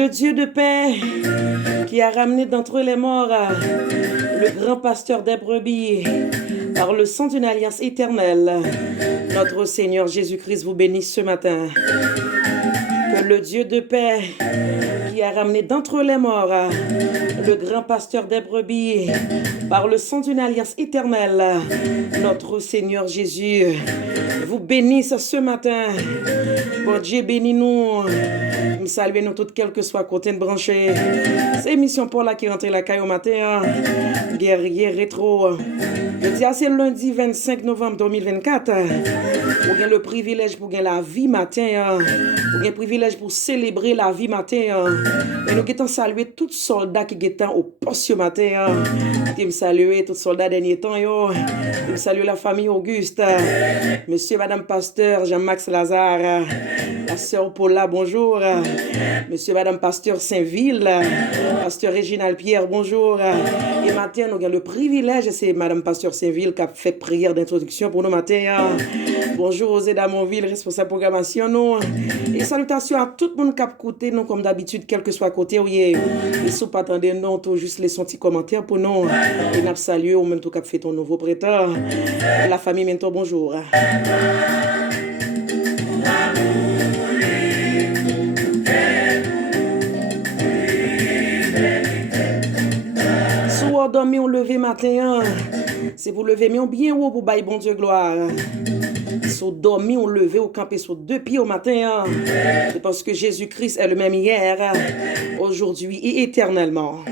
Le Dieu de paix qui a ramené d'entre les morts le grand pasteur des brebis par le sang d'une alliance éternelle. Notre Seigneur Jésus-Christ vous bénisse ce matin. Que le Dieu de paix qui a ramené d'entre les morts le grand pasteur des brebis par le sang d'une alliance éternelle, notre Seigneur Jésus vous bénisse ce matin. Bon Dieu bénis nous. Nous saluons nous toutes, quel que soit côté de branché. C'est émission pour la qui rentre la caille au matin. Guerrier rétro. Je dis c'est lundi 25 novembre 2024. Pour gagner le privilège pour gagner la vie matin. Pour gagner le privilège pour célébrer la vie matin. Et nous allons saluer tous les soldats qui sont au poste ce matin. Nous saluer tous les soldats dernier temps. Nous saluer la famille Auguste. Monsieur, madame pasteur Jean-Max Lazare. La sœur Paula, bonjour. Monsieur, madame pasteur Saint-Ville. Pasteur Réginald Pierre, bonjour. Et matin, nous avons le privilège, c'est madame pasteur Saint-Ville qui a fait prière d'introduction pour nous matin. Bonjour, Osé Damonville, responsable de programmation. Nous. Et salutations à tout le monde qui a écouté, nous, comme d'habitude, quel que soit côté où il est. Et si vous pas attendez, non, tout juste les petits commentaires pour nous. Et nous saluons au même temps qu'a fait ton nouveau prêteur. La famille Mento, bonjour. Si vous dormez, on levé matin. C'est pour lever, mais on bien haut pour bailler bon Dieu gloire. Si vous dormez, on levé, on campé sur deux pieds au matin. C'est parce que Jésus-Christ est le même hier, aujourd'hui et éternellement.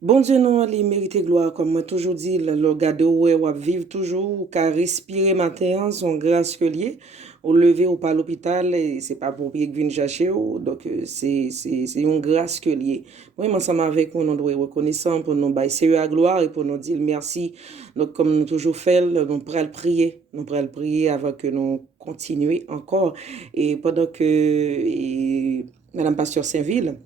Bon Dieu non, il mérite gloire, comme moi toujours dit, le garde ouais, ou vivre toujours, car respirer matin, son grâce que lié, au lever ou pas à l'hôpital, et c'est pas pour qu'il vienne chercher, donc c'est une grâce que lié. Moi, ensemble avec nous, nous doit être reconnaissants pour nous baisser à gloire et pour nous dire merci. Donc, comme nous toujours fait, nous pourrons le prier avant que nous continuions encore. Et pendant que Madame Pasteur Saint-Ville,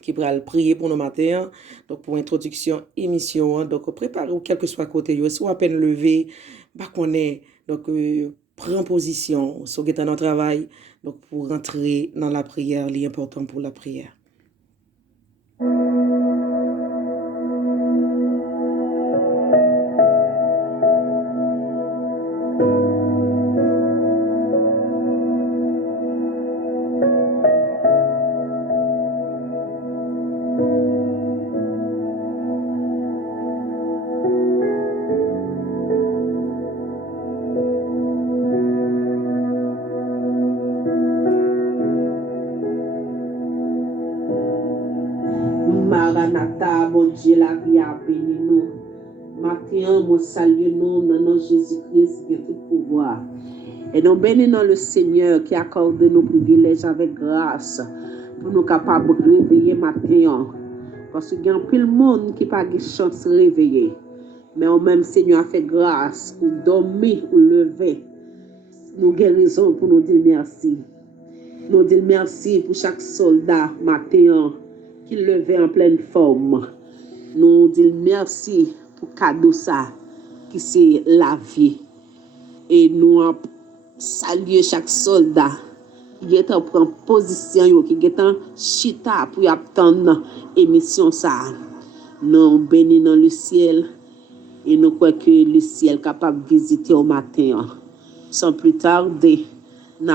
qui pourra prier pour nos matins, donc pour introduction émission, donc préparer quel que soit côté, soit à peine levé, bah qu'on est, donc prends position, soit dans notre travail, donc pour rentrer dans la prière, l'important pour la prière. Maranatha, bon Dieu, la vie a béni nous. Matin, nous saluons nous dans nom Jésus-Christ qui a tout pouvoir. Et nous bénissons le Seigneur qui accorde nos privilèges avec grâce pour nous capables de réveiller matin. Parce qu'il y a un peu de monde qui n'a pas de chance de réveiller. Mais au même Seigneur a fait grâce pour dormir ou lever. Nous guérissons pour nous dire merci. Nous disons merci pour chaque soldat matin qui levait en pleine forme. Nous disons merci pour cadeau ça qui c'est la vie. Et nous saluons chaque soldat qui est en position, qui est en chita pour attendre l'émission ça. Nous bénissons le ciel et nous croyons que le ciel est capable de visiter au matin. Sans plus tarder, nous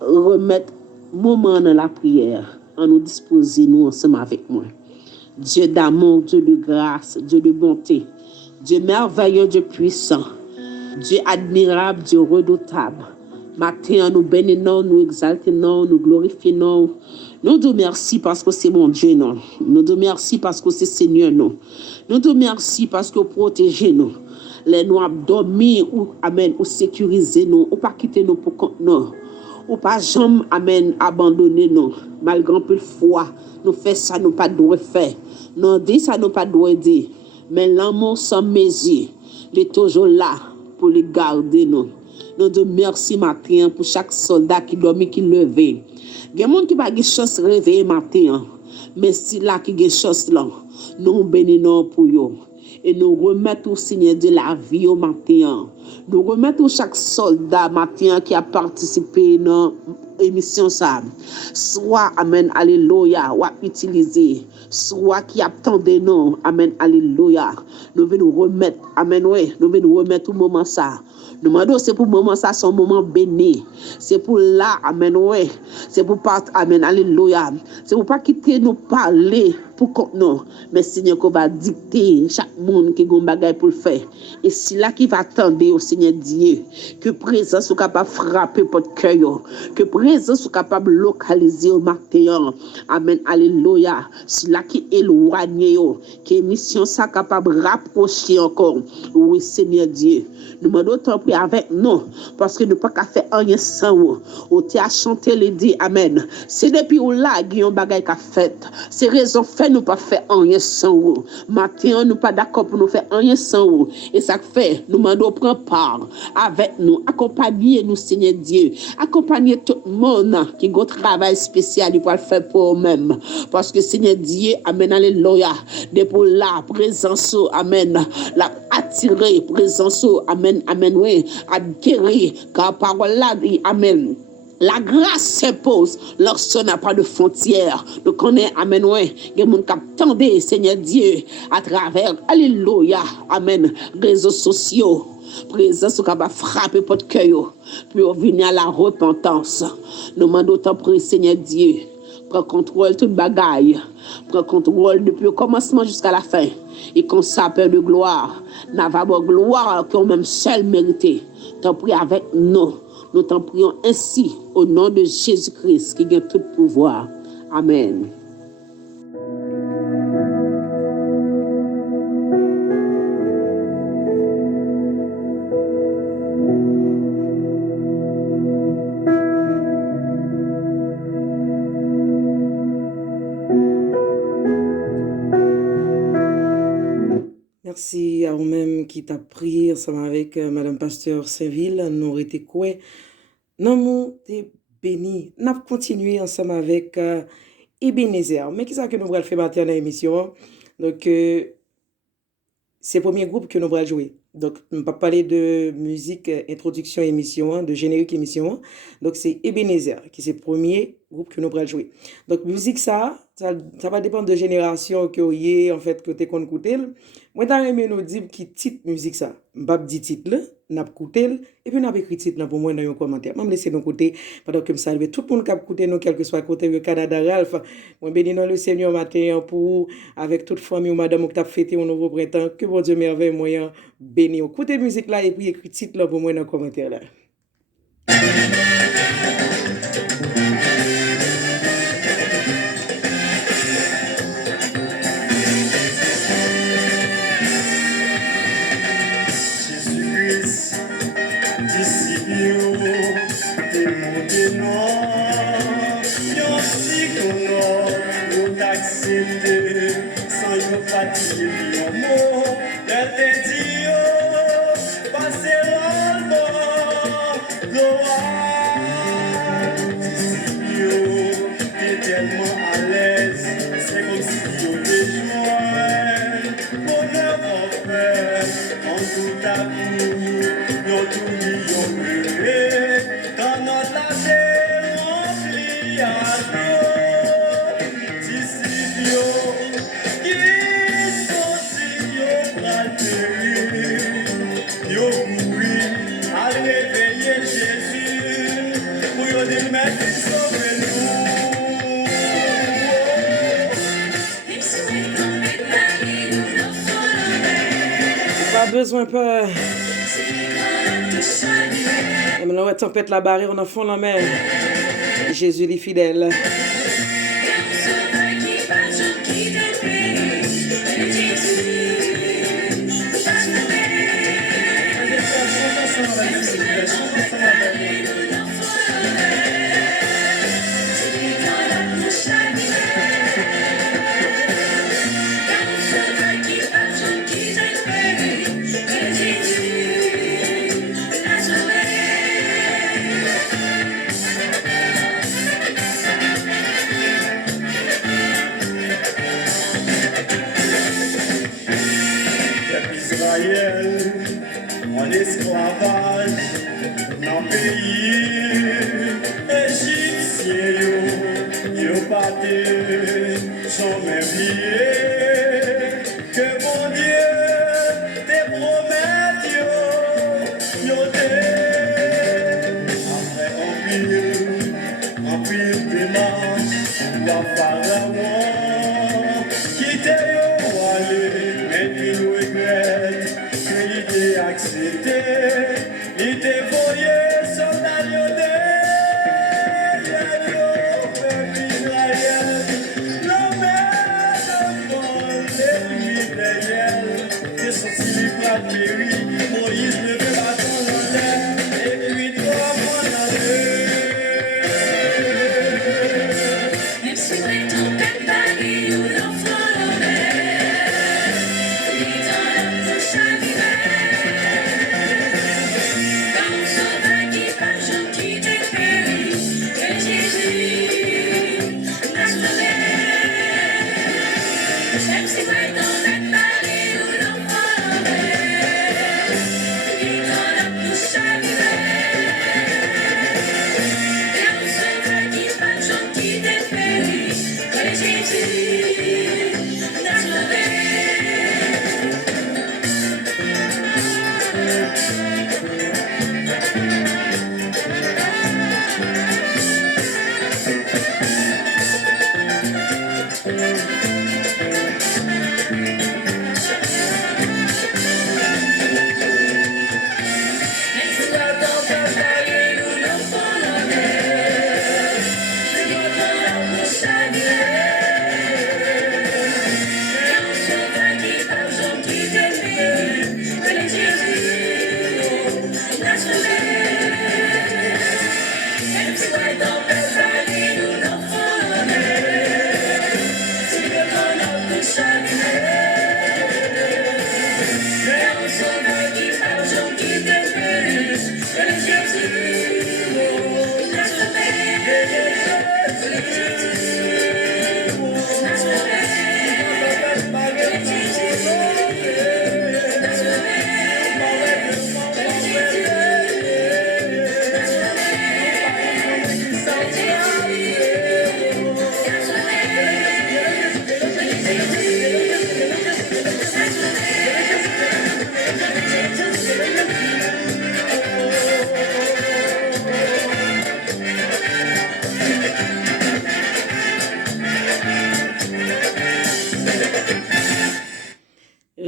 remettre moment dans la prière. En nous disposer nous ensemble avec moi. Dieu d'amour, Dieu de grâce, Dieu de bonté, Dieu merveilleux, Dieu puissant, Dieu admirable, Dieu redoutable. Matin, nous bénissons, nous exaltons, nous glorifions. Nous te merci parce que c'est mon Dieu, non. Nous te merci parce que c'est Seigneur, non. Nous te merci parce que protégez nous. Les nous dormir ou amen ou sécuriser nous, ou pas quitter nous pour compte nous. Ou pas jamais amen abandonner nous malgré un peu de foi nous fait ça nous pas doit faire nous dit ça nous pas doit dire mais l'amour sans mesure il est toujours là pour les garder nous te merci matin pour chaque soldat qui dormi qui levé il y a monde qui pas de chance réveiller matin mais si là qui a chance là nous bénissons pour eux et nous remettons au Seigneur de la vie au matin. Nous remettons chaque soldat matin qui a participé dans l'émission ça. Soit, amen, alléluia, ou à utiliser. Soit qui attendait nous, amen, alléluia. Nous venons remettre, amen, ouais, nous venons remettre au moment ça. Nous demandons, c'est pour le moment ça, son moment béni. C'est pour là, amen, ouais. C'est pour pas, amen, alléluia. C'est pour pas quitter nous parler pour qu'on nous. Mais Seigneur, qu'on va dicter chaque monde qui a un bagage pour le faire. Et c'est là qui va attendre au Seigneur Dieu. Que présence soit capable de frapper votre cœur. Que présence soit capable de localiser au matin. Amen, alléluia. C'est là qui éloigne, que mission soit capable de rapprocher encore. Oui, Seigneur Dieu. Nous demandons tant pis avec nous. Parce que nous ne pouvons pas faire rien sans vous. Ou tu as chanté les dit, amen. C'est depuis où là, qui ont bagage qu'a fait. C'est raison fait, nous pas faire rien sans vous. Matin, nous pas d'accord pour nous faire rien sans vous. Et ça fait, nous demandons prendre part avec nous. Accompagner nous, Seigneur Dieu. Accompagner tout le monde qui a un travail spécial pour le faire pour eux-mêmes. Parce que Seigneur Dieu, amen, alléluia. Depuis là, présence, amen. La attirer, présence, amen, amen, oui. Acquérir, car parole là, amen. La grâce s'impose lorsqu'on n'a pas de frontières. Nous connaissons, amen, ouais, il y a des gens qui attendent, Seigneur Dieu, à travers, alléluia, amen, réseaux sociaux. Présence qui va frapper votre cœur pour venir à la repentance. Nous demandons autant pour Seigneur Dieu. Prends contrôle toute bagaille. Prends contrôle depuis le commencement jusqu'à la fin. Et qu'on s'appelle de gloire. N'a pas de gloire qu'on même seul mérité. T'en prie avec nous. Nous t'en prions ainsi au nom de Jésus-Christ qui a tout pouvoir. Amen. Merci à vous-même qui t'a prié ensemble avec Madame Pasteur Saint-Ville. Nous avons été quoi? Nous avons été bénis. Nous avons continué ensemble avec Ebenezer. Mais qui est-ce que nous allons faire maintenant dans l'émission? Donc, c'est le premier groupe que nous allons jouer. Donc, on ne va pas parler de musique, introduction émission, de générique émission. Donc, c'est Ebenezer qui c'est le premier groupe que nous allons jouer. Donc, musique, ça va dépendre de génération que vous avez, en fait, que vous avez écouté. Moi, dans les nous dire qui titre musique, ça. Je ne vais pas dire titre, je vais écouter, et puis je vais écrire titre pour moi dans un commentaire. Je vais laisser de côté, pendant que je salue tout le monde qui a écouté, quel que soit le côté du Canada, Ralph. Moi, bénis le Seigneur matin pour, avec toute famille ou madame qui a fêté au nouveau printemps, que bon Dieu merveille, moyen béni. Écoutez musique là, et puis écrire titre pour moi dans le commentaire là. Besoin pas. Et maintenant, la tempête la barrière, on en fond la mer. Jésus est fidèle. En esclavage dans le pays égyptien, yo pâté, sans même oublier que mon Dieu te promet, yo après en pile démarche, la pharaon qui t'est allé, mais il regrette. Il accepté, il était voyé, son agneau peuple Israël, l'homme devant l'ennemi derrière, et son libre à périr, Moïse ne veut pas ton l'air, et puis toi, mon amour. Même si ton père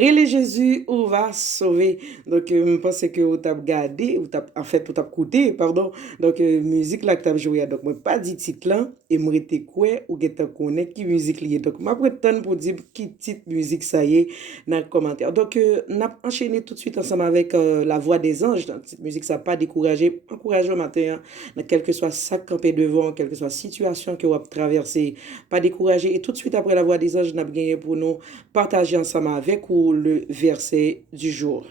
Relais Jésus, ou va sauver. Donc, je pense que vous avez regardé, en fait, vous avez écouté, pardon. Donc, musique là que tu as joué. Donc, moi, pas dit titre là, et moi, j'étais quoi, ou que tu connais qui musique liée. Donc, je prétends pour dire qui titre musique ça y est dans le commentaire. Donc, on a enchaîné tout de suite ensemble avec La Voix des Anges. Donc, cette musique, ça n'a pas découragé, encouragé au matin, hein, quel que soit ça campé devant, quelle que soit la situation que vous avez traversée, pas découragé. Et tout de suite après La Voix des Anges, on a gagné pour nous partager ensemble avec vous le verset du jour.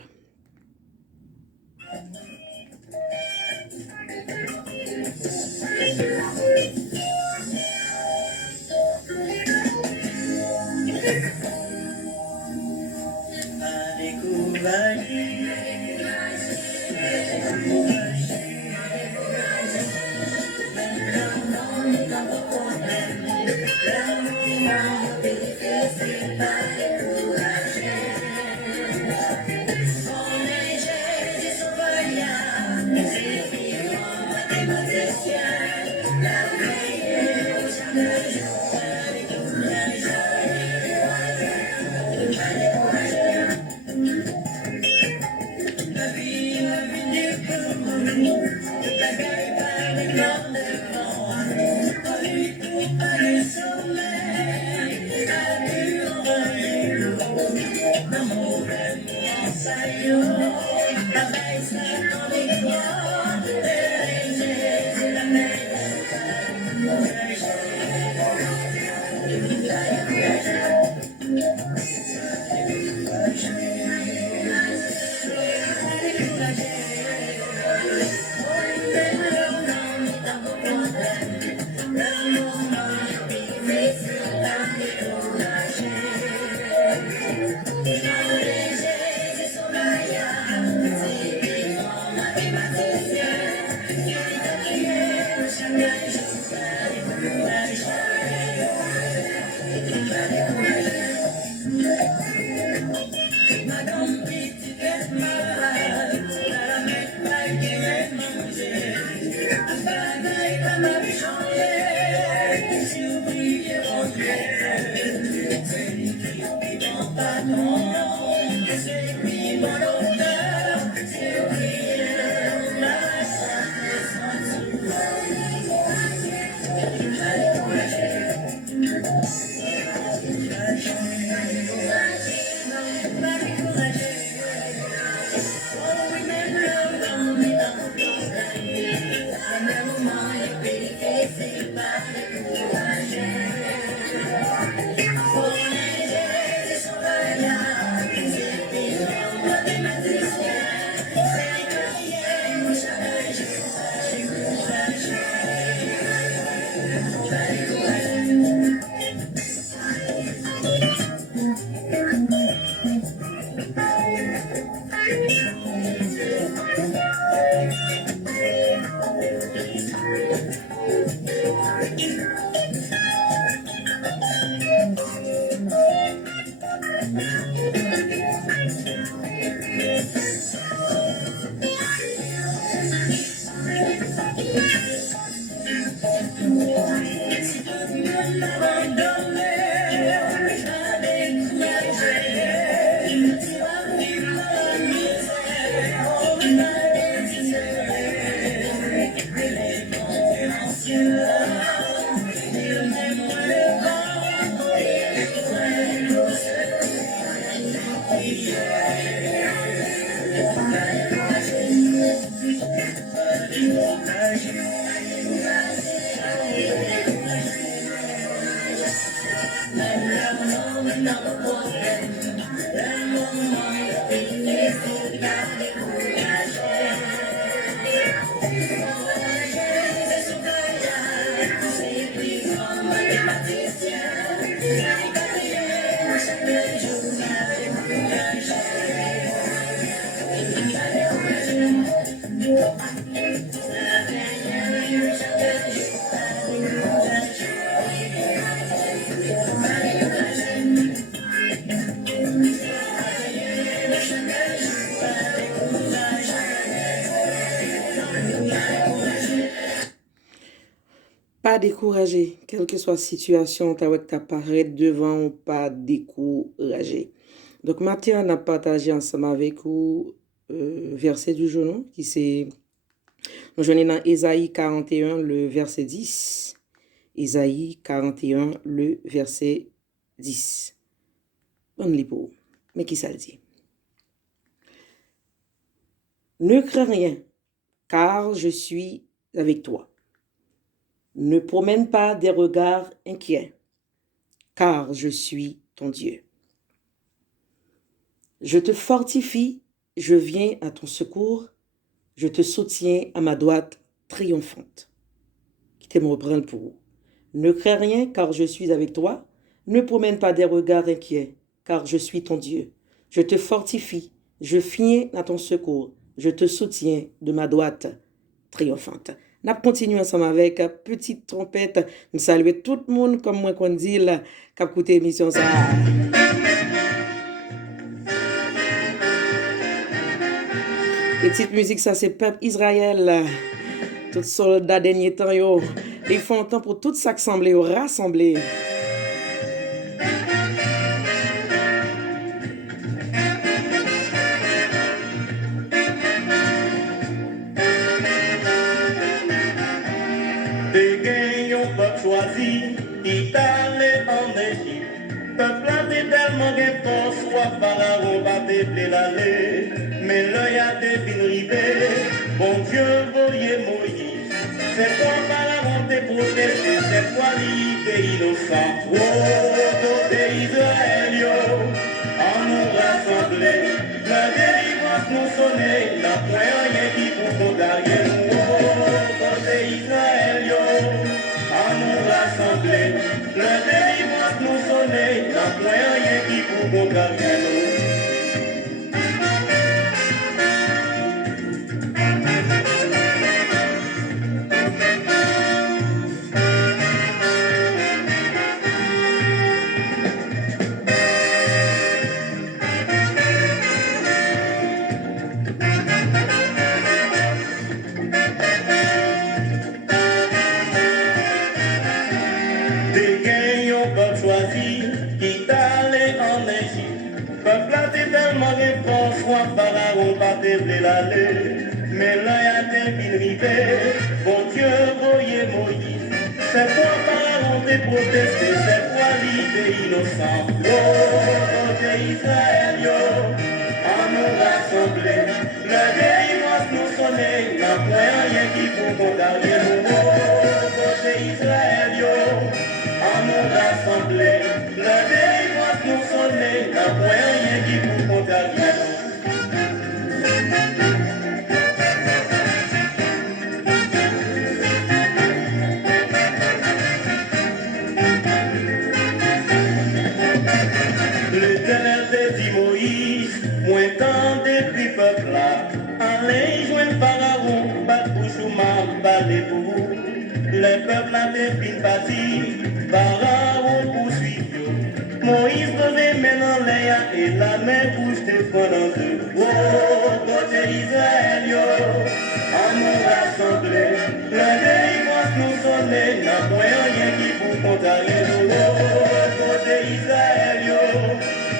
Pas découragé, quelle que soit la situation, tu apparaître devant, pas découragé. Donc, matin, on a partagé ensemble avec vous verset du jour, qui c'est, nous joignons dans Ésaïe 41, le verset 10. Ésaïe 41, le verset 10. Bonne lipo. Mais qui ça le dit? Ne crains rien, car je suis avec toi. Ne promène pas des regards inquiets, car je suis ton Dieu. Je te fortifie, je viens à ton secours, je te soutiens à ma droite triomphante. Quittez me reprendre pour vous. Ne crains rien, car je suis avec toi. Ne promène pas des regards inquiets, car je suis ton Dieu. Je te fortifie, je viens à ton secours, je te soutiens de ma droite triomphante. Nous continuons ensemble avec petite trompette. Nous saluons tout le monde, comme moi qu'on dit, qui a écouté l'émission ça. Petite musique, ça c'est peuple Israël. Tous soldats dernier temps, yo. Ils font temps pour tout s'assembler, rassembler. Des gagnants pas choisi, qui t'allait en Égypte. Peuple a été tellement gain force, soit pharaon va déplaire l'aller. Mais l'œil a été fin rivé, bon Dieu voyez Moïse. C'est toi pharaon t'es protégé, c'est toi l'idée innocent. Oh, côté Israël, yo, en nous rassembler. La délivrance nous sonner, la point rien qui pour qu'on derrière nous. Oh, côté Israël, yo, en nous rassembler. La délivrance nous sonner, la point rien qui pour qu'on derrière nous. Qui t'allait en Égypte. Peuple a été tellement réponse, soit pharaon pas déblé l'aller. Mais là y a des mille rivets, bon Dieu voyez Moïse. C'est toi pharaon t'es protesté, c'est toi l'idée innocent. Oh, côté Israël, yo, en nous rassembler. Le délivrance nous sonner, n'a point rien qui pour condamner nous. Oh, côté Israël, yo, en nous rassembler. Le délivrance nous sonner, n'a point rien qui pour condamner nous. L'Éternel te dit Moïse, moins tant d'écrit peuple là, allez joindre Pharaon, bat bouche ou mal, balé pour vous. Les peuples à des fins bâtis, Pharaon poursuit. Moïse devait maintenant l'air et la main bouge te pendant deux. Oh, côté Israël, yo, en nous rassembler, la délivrance nous sonner, n'a point rien qui pour condamner nous. Oh, côté Israël, yo,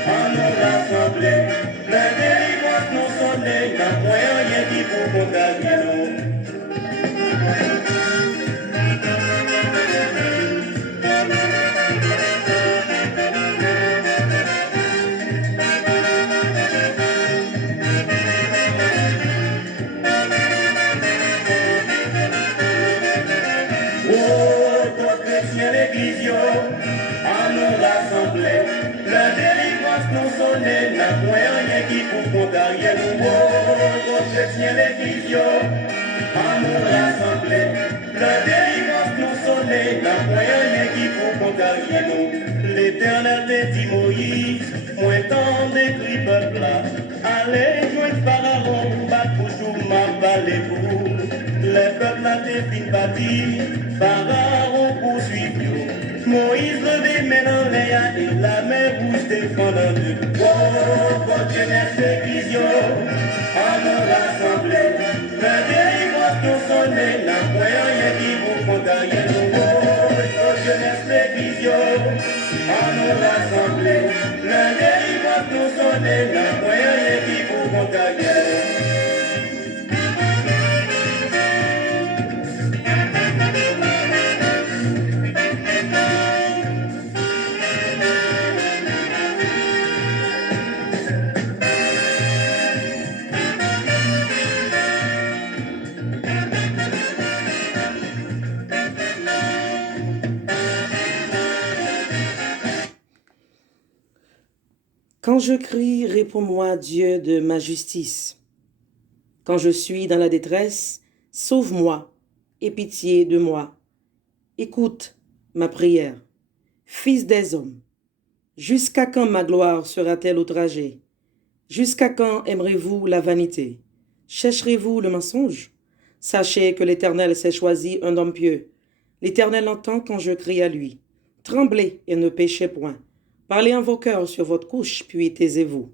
en nous rassembler, la délivrance nous sonner, n'a point rien qui pour condamner nous. La délivrance nous sonner, n'a point rien qui pour condamner nous. Oh, chrétien l'église, en nous rassembler. La délivrance nous sonner, n'a point rien qui pour condamner nous. L'Éternel te dit Moïse, moi tant d'écrit peuple là. Allez joindre Pharaon, bat bouche ou ma balé pour. Les peuples à tes fins bâtis, Pharaon poursuit. Moïse levé maintenant l'air et la main bouge défendant de oh, quand jeunesse église, en nous rassembler. La délivrance nous sonner, n'a point rien qui vous condamne nous. Oh, quand jeunesse église, en nous rassembler. La délivrance nous sonner. Quand je crie, réponds-moi, Dieu de ma justice. Quand je suis dans la détresse, sauve-moi, aie pitié de moi. Écoute ma prière. Fils des hommes, jusqu'à quand ma gloire sera-t-elle outragée? Jusqu'à quand aimerez-vous la vanité? Chercherez-vous le mensonge? Sachez que l'Éternel s'est choisi un homme pieux. L'Éternel entend quand je crie à lui. Tremblez et ne péchez point. Parlez en vos cœurs sur votre couche, puis taisez-vous.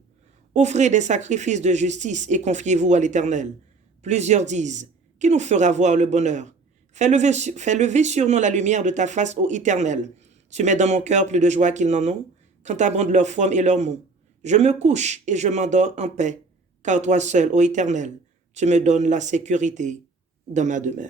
Offrez des sacrifices de justice et confiez-vous à l'Éternel. Plusieurs disent, qui nous fera voir le bonheur? Fais lever sur nous la lumière de ta face, ô Éternel. Tu mets dans mon cœur plus de joie qu'ils n'en ont, quand abondent leurs formes et leurs mots. Je me couche et je m'endors en paix, car toi seul, ô Éternel, tu me donnes la sécurité dans ma demeure.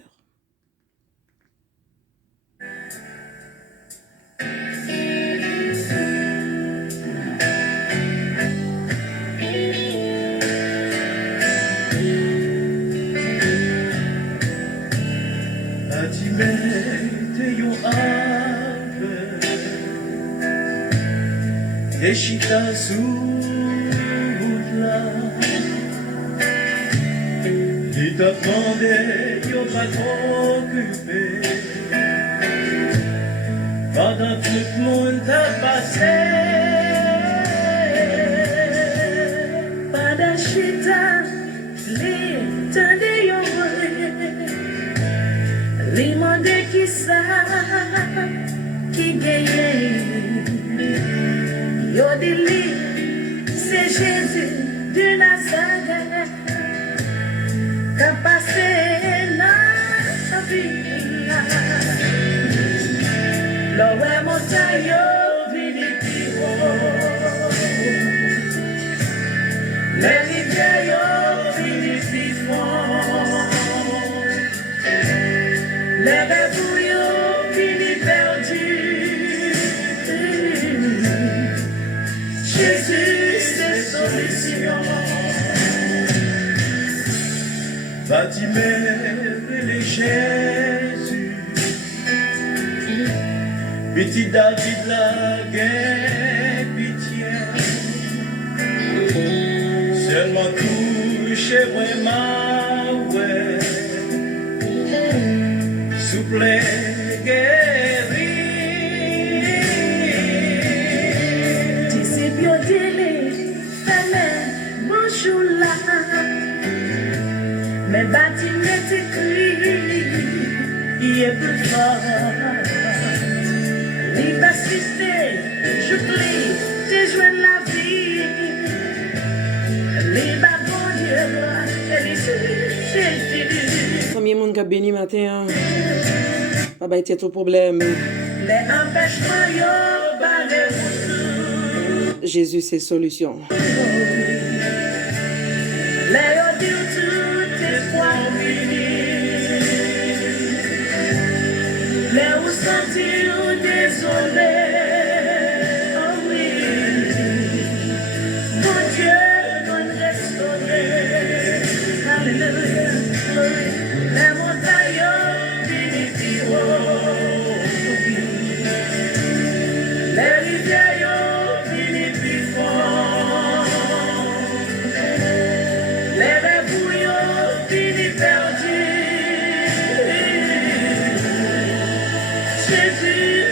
Des chita sous là, il t'a demandé, yo pas trop occupé, pendant tout le monde t'a passé, pas de chita, les tendez yo les mandé qui ça, qui gagne. Yo dili, c'est Jésus de Nazareth qui a passé la vie. L'oué montagne, yo vini pivo. Les rivières, yo vini pivo. Les rêves, yo vini perdus. Jésus, c'est solution. Fatimé, les Jésus, petit David la guerre, pitié, seulement touché vraiment, ouais, souple, guéri. Mais bâtiment écrit, il est plus fort. Il va assister, je prie, tes joies de la vie. Les bas bon Dieu, et les Jésus. Premier monde qui a béni matin, pas bah tête au problème. Les empêchements, yo, barré pour tout. Jésus, c'est solution. Les yo dire tout espoir fini. Les où sentir désolé. Oh oui. Mon Dieu doit restaurer. Alléluia. Les montagnes fini plus haut. Les rivières fini plus fort. Les rêves finis perdus. Jésus.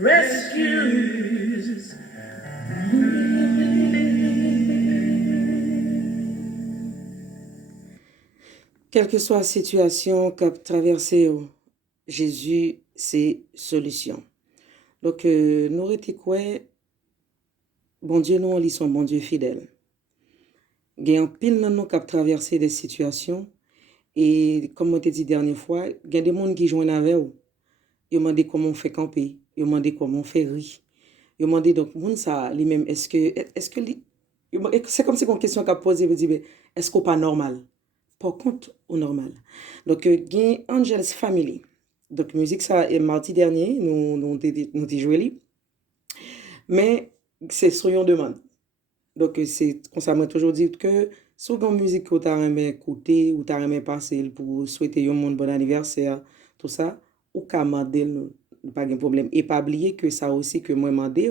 rescues. Quelle que soit la situation qu'a traversée, Jésus, c'est solution. Donc, nous rétons quoi? Bon Dieu, nous, ils sont bon Dieu fidèle. Il y a un pile dans nous qui a traversé des situations. Et comme on t'a dit dernière fois, il y a des gens qui jouent avec vous. Ils demandent comment on fait camper. Ils demandent comment on fait rire. Ils demandent donc, moun ça, lui-même, c'est comme si une question qu'a posée, vous dites, est-ce qu'on pas normal? Par contre, ou normal. Donc, il y a Angels Family. Donc, musique, ça, et mardi dernier, nous avons joué. Mais c'est sur une demande. Donc, c'est comme ça, moi, toujours dit que si vous avez une musique que vous avez aimé écouter, ou vous avez aimé passer pour souhaiter un monde bon anniversaire, tout ça, ou qu'à demander, pas de problème. Et pas oublier que ça aussi, que moi, demandé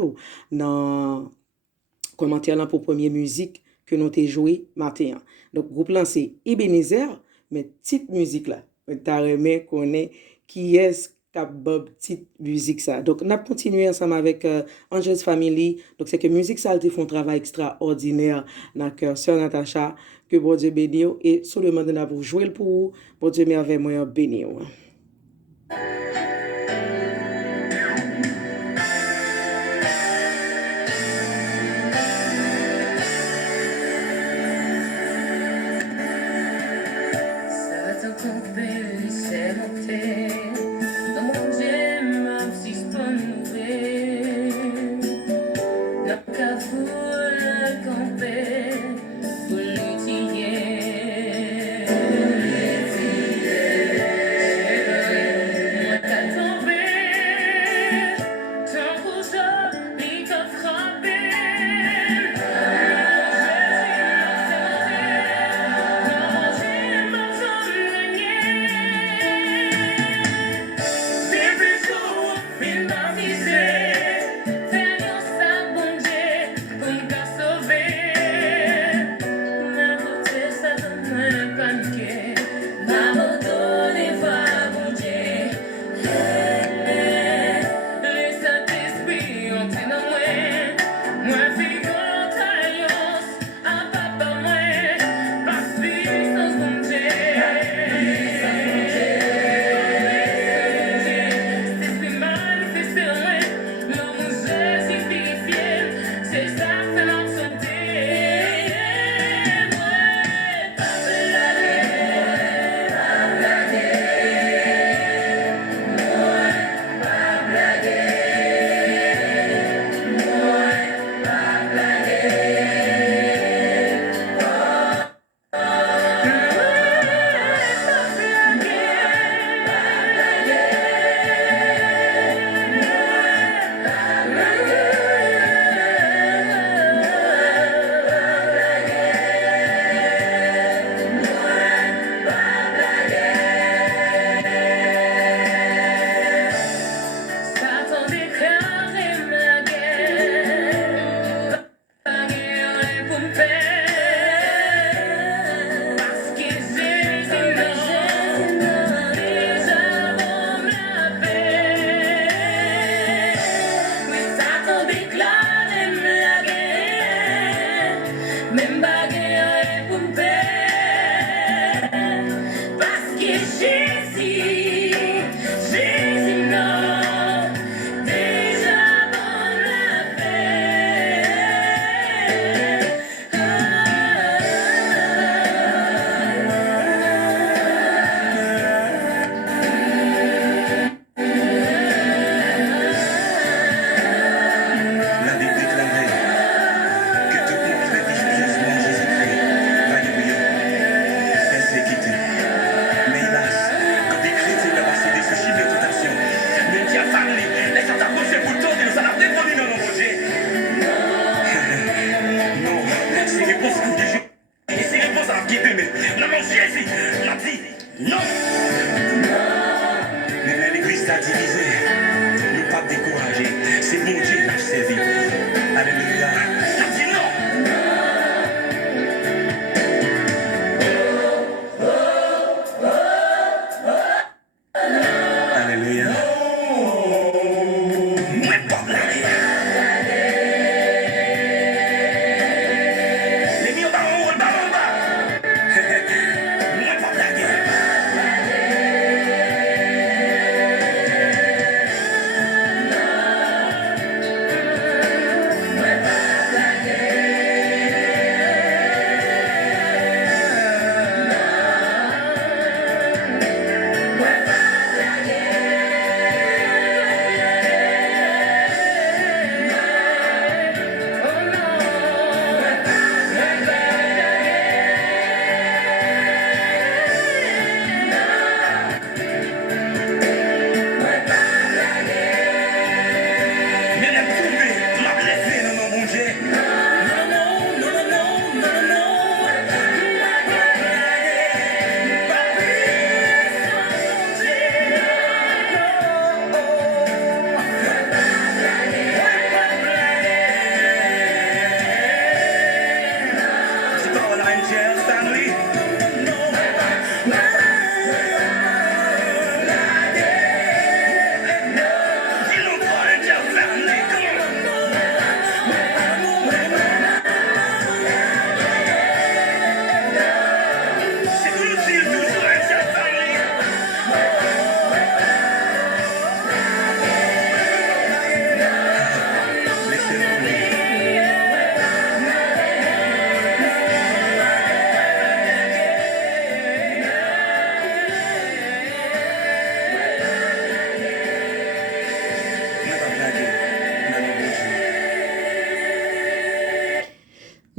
dans commentaire là pour première musique que nous avons joué matin. Donc, groupe là, c'est Ebenezer, mais petite musique là, tu as aimé connaître qui est Bob petite musique ça. Donc, on a continué ensemble avec Angels Family. Donc, c'est que musique ça, ils font un travail extraordinaire dans le cœur. Sœur Natacha, que bon Dieu bénisse. Et sur le monde, on a pour jouer pour vous. Bon Dieu merveilleux béni.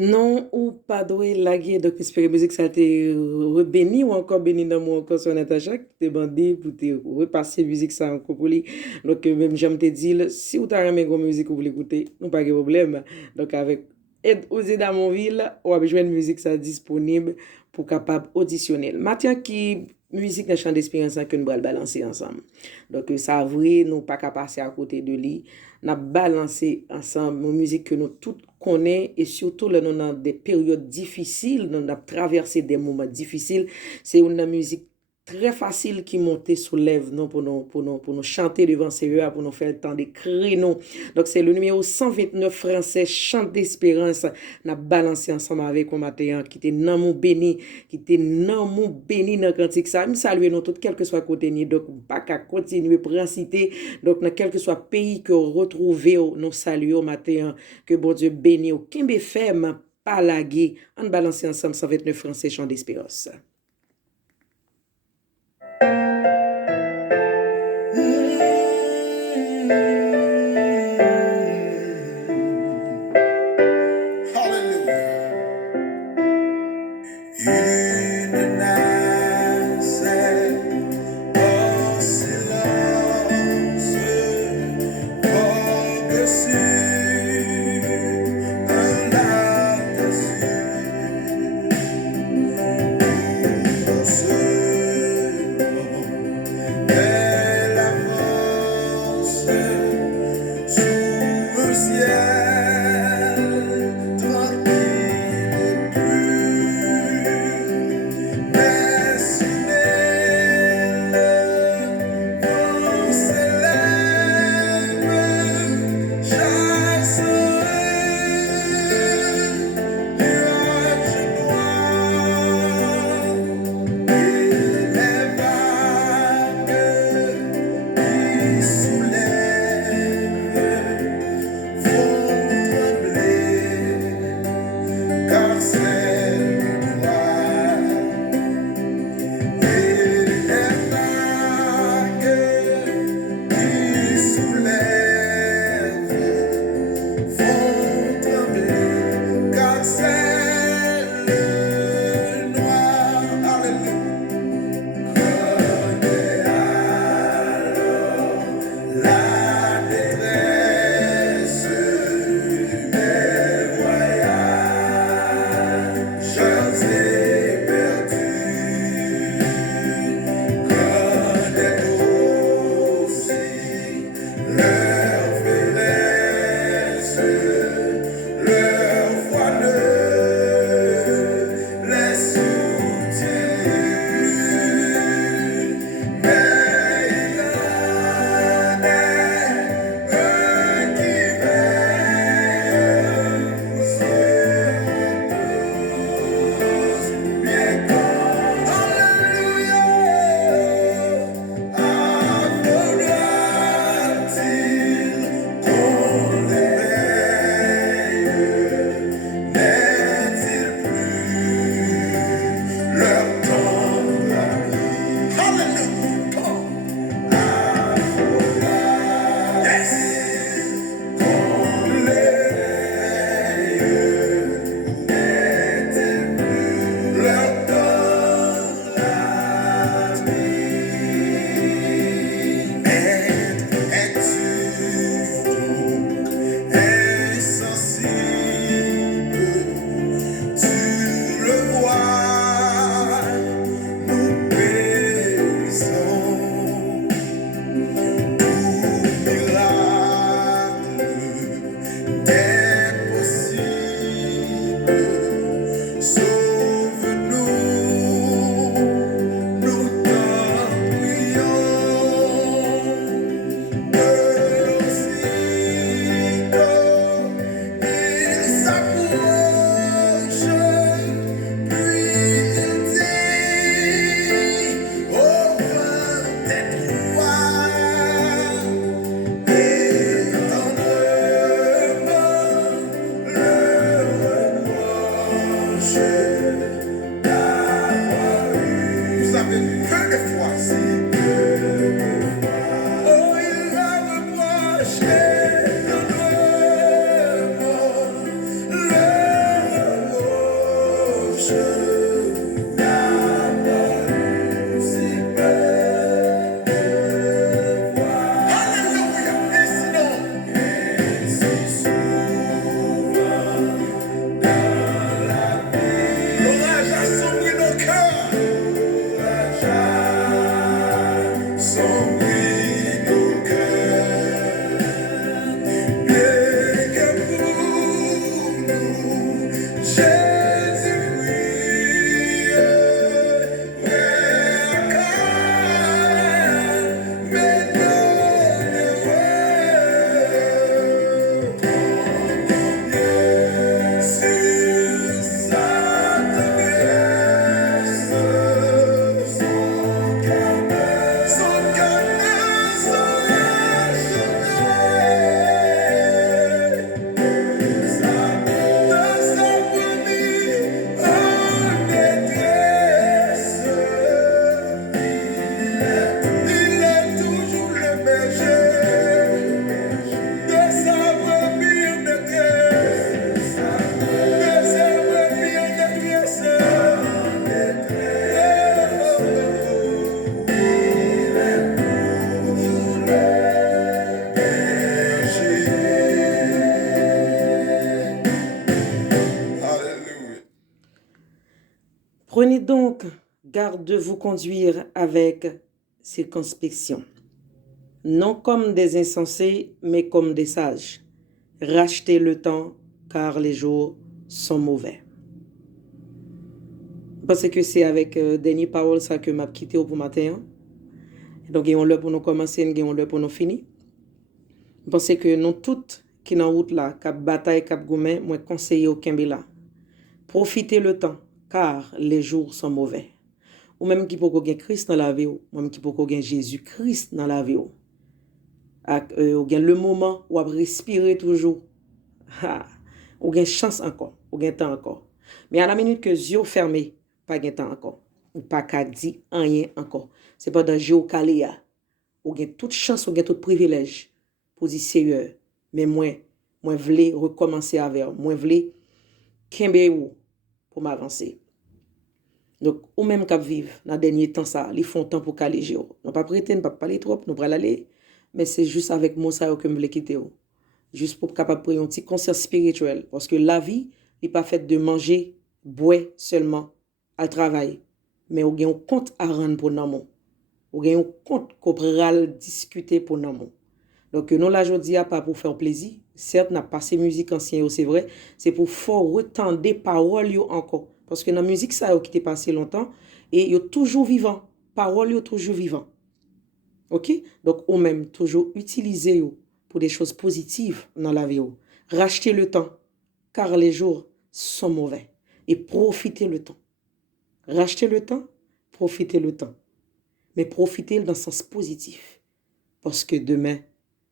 Non ou pas doué laguer, donc espérer musique ça te rebéni ou encore béni dans mon encore son Natacha qui te bandé pour te repasser musique ça encore pour lui. Donc même j'aime te dire si vous t'as aimé une musique vous voulez écouter, non pas de problème. Donc avec aide aux aides à mon ville, on a besoin de musique ça disponible pour capable auditionner. Mathieu qui musique dans champ d'espérance que nous allons balancer ensemble. Donc ça vrai nous pas qu'à passer à côté de lui, n'a balancer ensemble une musique que nous toutes connaît et surtout là nous dans des périodes difficiles, nous avons traversé des moments difficiles, c'est une musique très facile qui monte sous lèvres non pour nous chanter devant Seigneur pour nous faire le temps d'écrire non. Donc c'est le numéro 129 français chant d'espérance n'a balancé ensemble avec un matin qui était nan mon béni dans cantique ça me saluer nous tout quel que soit côté ni donc pas qu'à continuer pour citer donc dans quel que soit pays que retrouver nous saluer au matin que bon Dieu béni au Kimbe ferme pas laguer en balancer ensemble 129 français chant d'espérance. Un lac dessus garde de vous conduire avec circonspection, non comme des insensés, mais comme des sages. Rachetez le temps, car les jours sont mauvais. Parce que c'est avec dernière parole ça que m'a quitté pour matin. Donc, il y a l'heure pour nous commencer, il y a l'heure pour nous finir. Je pense que nous toutes qui dans route là, cap bataille, cap gourmet, moi conseiller au Kembe là. Profitez le temps, car les jours sont mauvais. Ou même qui peut gagner Christ dans la vie, ou même qui peut gagner Jésus-Christ dans la vie. Ou gain le moment où respirer toujours. Ou gain chance encore, ou gain temps encore. Mais à la minute que yeux fermés, pas gain temps encore. Ou pas qu'à dire rien encore. C'est pas dans yeux calé ou gain toute chance, ou gain tout privilège pour dire Seigneur, mais moi vle recommencer avec, moi vle kembe ou pour m'avancer. Donc, ou même qu'à vivre dans le dernier temps, ça, ils font temps pour caler. Nous pas prêter, nous pas parler trop, nous pas aller, mais c'est juste avec moi ça que je veux quitter. Juste pour capable prendre une petite conscience spirituelle. Parce que la vie n'est pas faite de manger, boire seulement, à travail. Mais on a un compte à rendre pour nous. On a un compte qu'on peut discuter pour nous. Donc, nous, la journée, pas pour faire plaisir. Certes, n'a pas ces musiques anciennes, c'est vrai. C'est pour faire retendre des paroles encore. Parce que dans la musique, ça a qui t'est passé longtemps. Et il est toujours vivant. Paroles sont toujours vivant. OK? Donc, ou même toujours utiliser pour des choses positives dans la vie. Rachetez le temps, car les jours sont mauvais. Et profitez le temps. Rachetez le temps, profitez le temps. Mais profitez dans le sens positif. Parce que demain,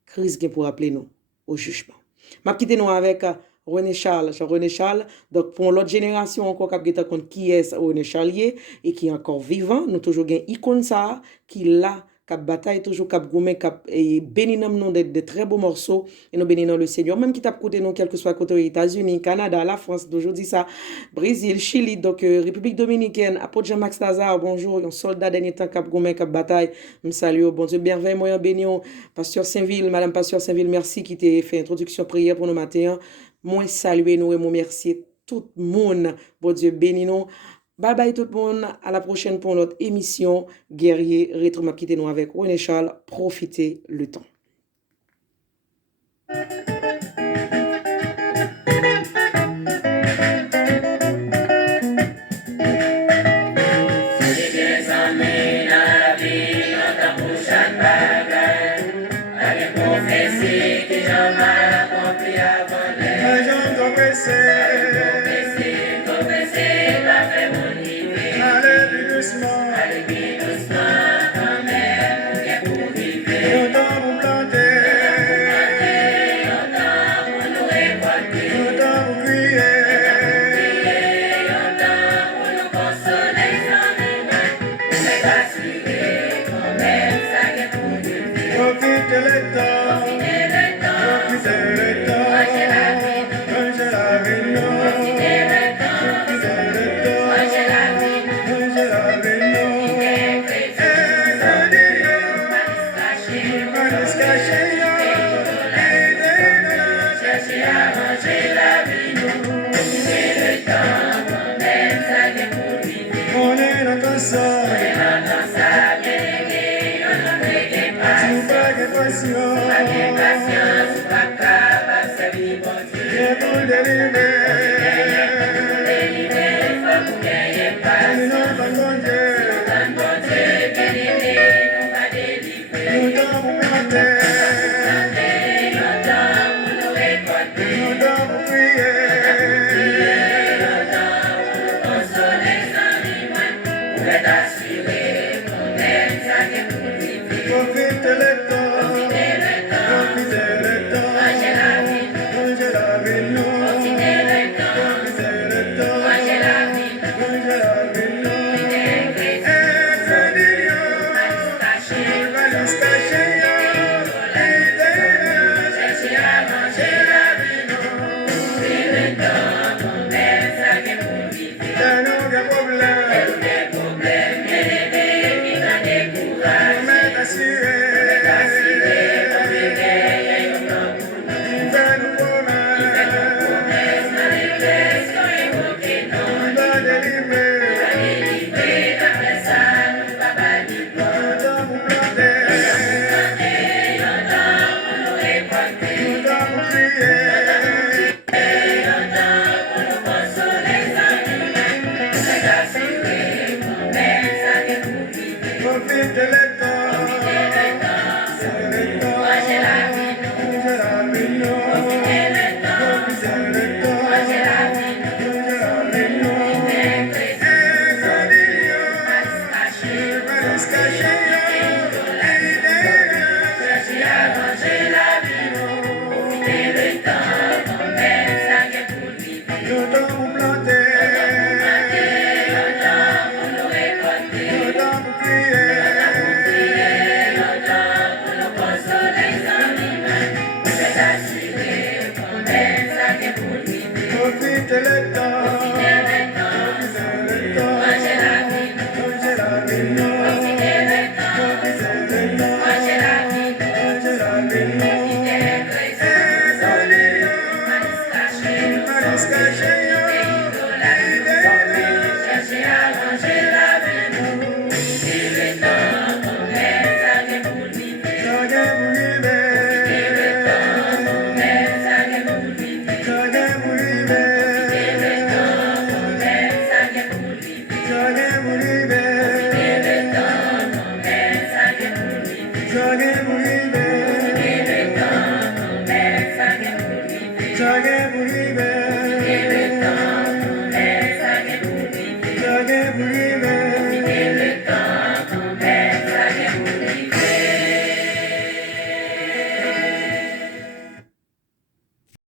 Christ vient pour appeler nous au jugement. Je vais quitter nous avec René Charles. René Charles, donc pour l'autre génération encore qui est René Charles et qui est encore vivant, nous toujours une icône ça qui là cap bataille toujours cap gourmet cap et béni nam nom de très beaux morceaux et nous bénissons le Seigneur même qui t'a côté nous quel que soit côté États-Unis, Canada, la France, d'aujourd'hui ça Brésil, Chili, donc République dominicaine, apôtre Jean-Max Lazare, bonjour, un soldat dernier temps cap gourmet cap bataille, me salue, bon Dieu merveille moi béni pasteur Saint-Ville, madame pasteur Saint-Ville, merci qui t'a fait introduction prière pour nous matin. Moi saluer nous et moi remercier tout le monde, bon Dieu béni nous. Bye bye tout le monde, à la prochaine pour notre émission Guerrier Rétro m'a quitté nous avec René Charles, profitez le temps. Profitez le temps, Profitez le temps. Profitez le temps. Manger la vie, non. Profitez le temps. Manger la vie, non. Maris caché, chercher à manger la vie, non. Target